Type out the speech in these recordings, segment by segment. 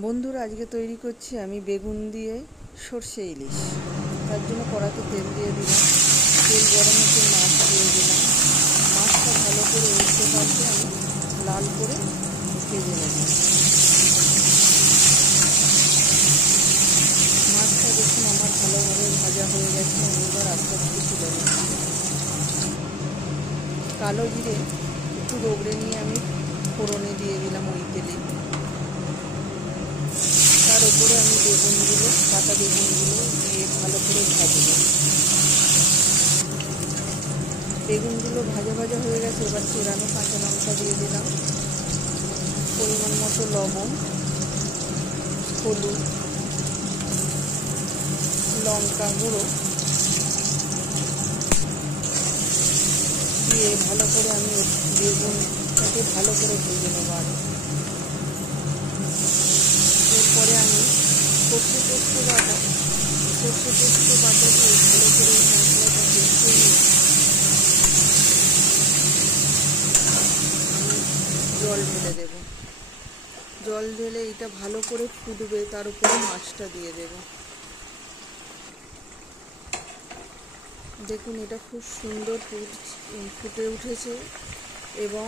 বন্ধুরা, আজকে তৈরি করছি আমি বেগুন দিয়ে সর্ষে ইলিশ। তার জন্য কড়াতে তেল দিয়ে দিলাম। তেল গরম হতে মাছ দিয়ে দিলাম। মাছটা ভালো করে উল্টে পাল্টে আমি লাল করে ভেজে নেব। মাছটা দেখুন আমার ভালোভাবে ভাজা হয়ে গেছে। আমি এবার আস্তে আস্তে তুলে নিচ্ছি। কালো জিরে একটু রগড়ে নিয়ে আমি ফোড়নে দিয়ে দিলাম ওই তেলে। তার উপরে আমি বেগুনগুলো, কাটা বেগুনগুলো দিয়ে ভালো করে ভাজবো। বেগুনগুলো ভাজা ভাজা হয়ে গেছে। এবার চেরানো কাঁচা লঙ্কা দিয়ে দিলাম, পরিমাণ মতো লবণ, হলুদ, লঙ্কা গুঁড়ো দিয়ে ভালো করে আমি বেগুনটাকে ভালো করে ভেজে নেব। এরপরে আমি সর্ষে পোস্ত বাটা দিয়ে ভালো করে মশলাটা কষিয়ে নিয়ে আমি জল ঢেলে দেব। জল ঢেলে এটা ভালো করে ফুটবে, তার উপরে মাছটা দিয়ে দেব। দেখুন এটা খুব সুন্দর ফুটে উঠেছে এবং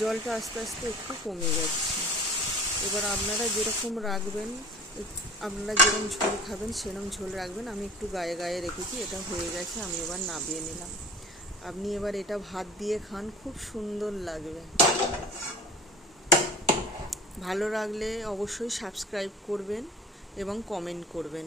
জলটা আস্তে আস্তে একটু কমে যাচ্ছে। এবার আপনারা যেরকম রাখবেন, আপনারা যেরকম ঝোল খাবেন সেরকম ঝোল রাখবেন। আমি একটু গায়ে গায়ে রেখেছি। এটা হয়ে গেছে, আমি এবার নামিয়ে নিলাম। আপনি এবার এটা ভাত দিয়ে খান, খুব সুন্দর লাগবে। ভালো লাগলে অবশ্যই সাবস্ক্রাইব করবেন এবং কমেন্ট করবেন।